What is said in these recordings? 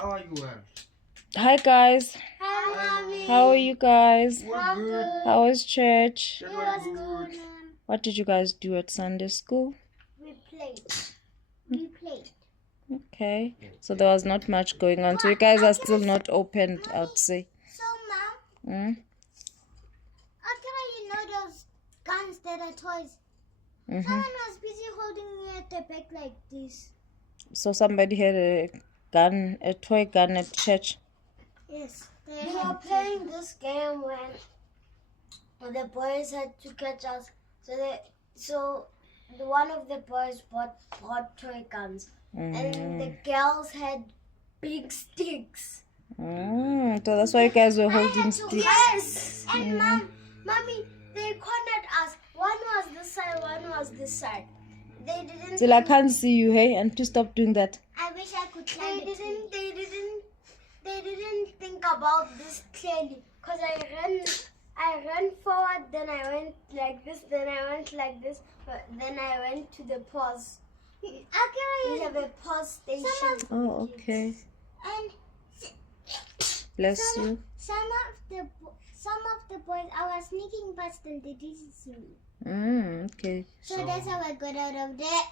How are you? Hi guys, Hi, Mommy. how are you guys? We're good. How was church? It was good. What did you guys do at Sunday school? We played. Okay, so there was not much going on. So you guys are still not opened, I would say. So, Mom, Mm? you know those guns that are toys? Mm-hmm. Someone was busy holding me at the back like this. So somebody had a gun, a toy gun at church. Yes. We were playing this game when the boys had to catch us. So one of the boys brought toy guns, and the girls had big sticks. So that's why you guys were holding sticks. Yes. And Mommy, they cornered us. One was this side, one was this side. They didn't. Till I can't see you, hey, and please stop doing that. I wish I could climb it. They didn't think about this clearly. Cause I ran forward, then I went like this, then I went like this, but then I went to the pause. We have a pause station. Oh, okay. And Bless you. some of the boys, I was sneaking past them, they didn't see me. Okay. So that's how I got out of there.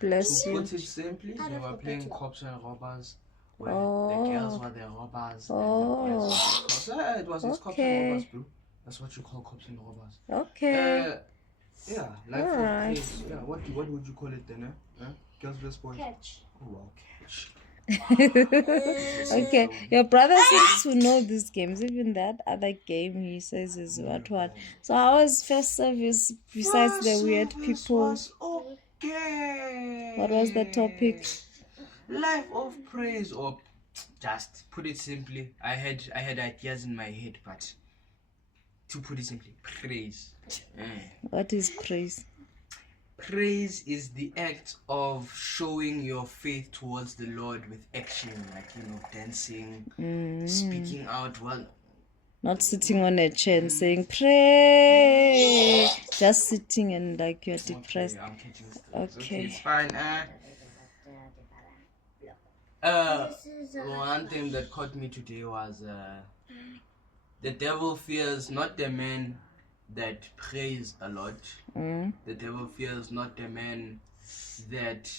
Bless To you. put it simply, they were playing cops and robbers. Where Oh. the girls were the robbers Oh. and the boys were the cops. Yeah, it was it's cops and Okay. robbers, bro. That's what you call cops and robbers. Okay. Yeah, life Alright. of praise. Yeah, what would you call it then? Girls vs boys. Catch. Oh, wow, catch. Okay. Your brother seems to know these games. Even that other game he says is what. So how was first service besides the weird This people? was okay. What was the topic? Life of praise, or just put it simply, I had ideas in my head, but to put it simply, praise. What is praise? Praise is the act of showing your faith towards the Lord with action, like dancing, speaking out. Well, Not sitting on a chair and saying pray. Just sitting and like you're it's not depressed. prayer, I'm catching strings. Okay. It's fine. One thing that caught me today was the devil fears not the man that prays a lot. The devil fears not the man that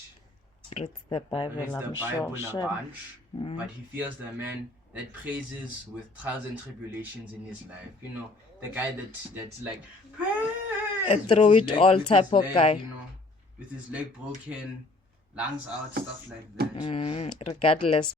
Reads the Bible, reads the I'm Bible sure. a bunch, but he fears the man that praises with trials and tribulations in his life. The guy that's like praise. A throw with it his all with type his of leg, guy. with his leg broken, lungs out, stuff like that. Regardless.